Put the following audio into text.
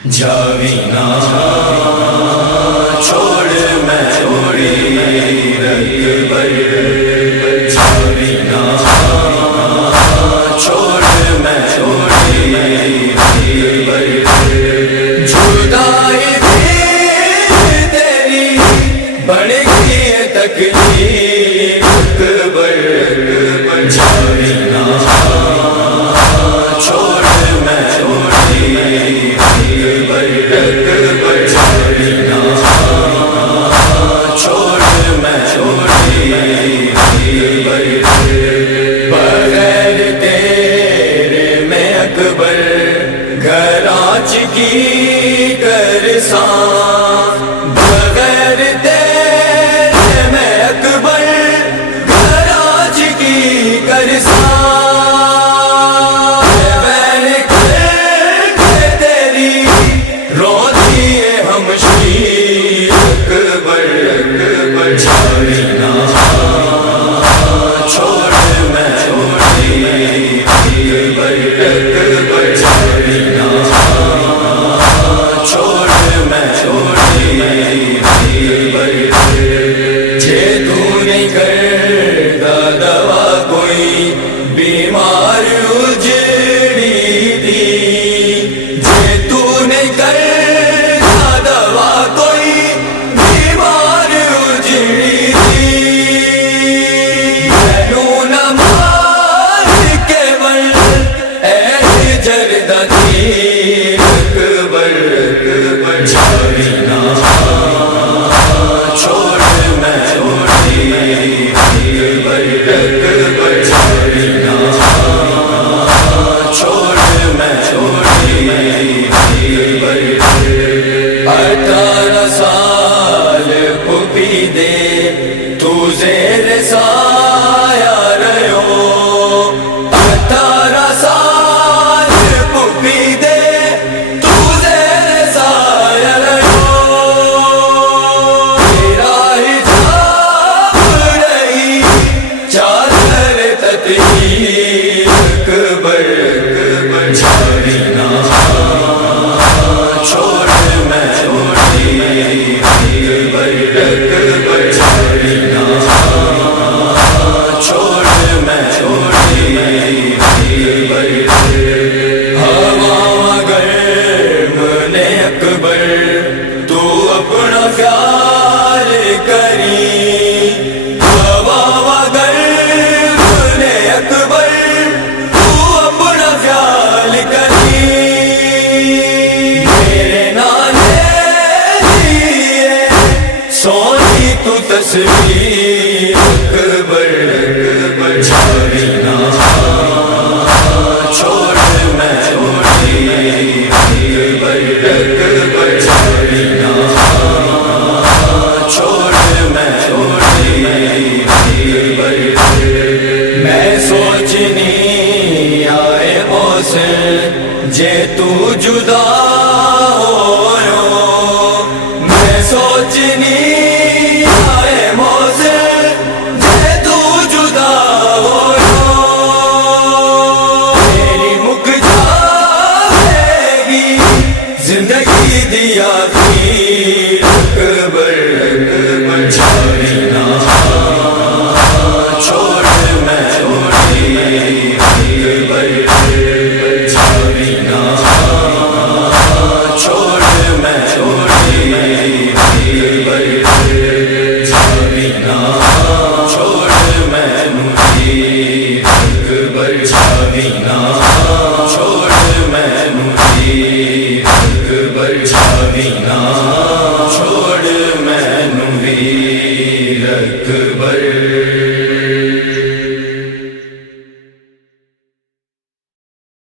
جاوی نہ چھوڑ میں اڑی اکبر، جاوی نہ چھوڑ میں اڑی اکبر، جدائی بھی تیری بڑھ گئی تکلیف اکبر، جاوی نہ چھوڑ میں اڑی اکبر، جاوی نہ چھوڑ میں اڑی اکبر، بغیر تیرے میں اکبر گھر آج کی کرساں، بغیر تیرے میں اکبر گھر آج کی کرساں، جاوی نہ چھوڑ میں اڑی اکبر، جاوی نہ چھوڑ میں اڑی اکبر، جے تو نہیں کردا دوا کوئی بیمار اجڑی دی، جے تو نہیں کردا دوا کوئی بیمار اجڑی دی، مینوں نہ مار کے ول اے جردہ تیر اکبر، جاوی نہ چھوڑ میں اڑی اکبر، جاوی نہ چھوڑ میں اڑی اکبر، 18 سال پھوپھی دے تو زیر سایہ رہو، 18 سال پھوپھی دے تو زیر سایہ رہو، تیرا حجاب رہی چادر تطہیر اکبر، جاوی نہ چھوڑ میں اڑی اکبر، جاوی نہ چھوڑ میں اڑی اکبر، ہوا گرم نے اکبر تو اپنا خیال کری، ہوا گرم نے اکبر تو اپنا خیال کری، میرے نانے لیے سونی تو تصویر اکبر، جاوی نہ چھوڑ میں اڑی اکبر، جاوی نہ چھوڑ میں اڑی اکبر، میں سوچنی آئے موسم جے تو جدا ہوئے، میں سوچنی آئے موسم جے تو جدا ہوئے، تیری مک جائے گی زندگی دیا تیر اکبر، جاوی نہ چھوڑ میں اڑی اکبر، جاوی نہ چھوڑ میں اڑی اکبر، جاوی نہ چھوڑ میں اڑی اکبر، جاوی نہ چھوڑ میں اڑی اکبر، جاوی نہ چھوڑ میں اکبر۔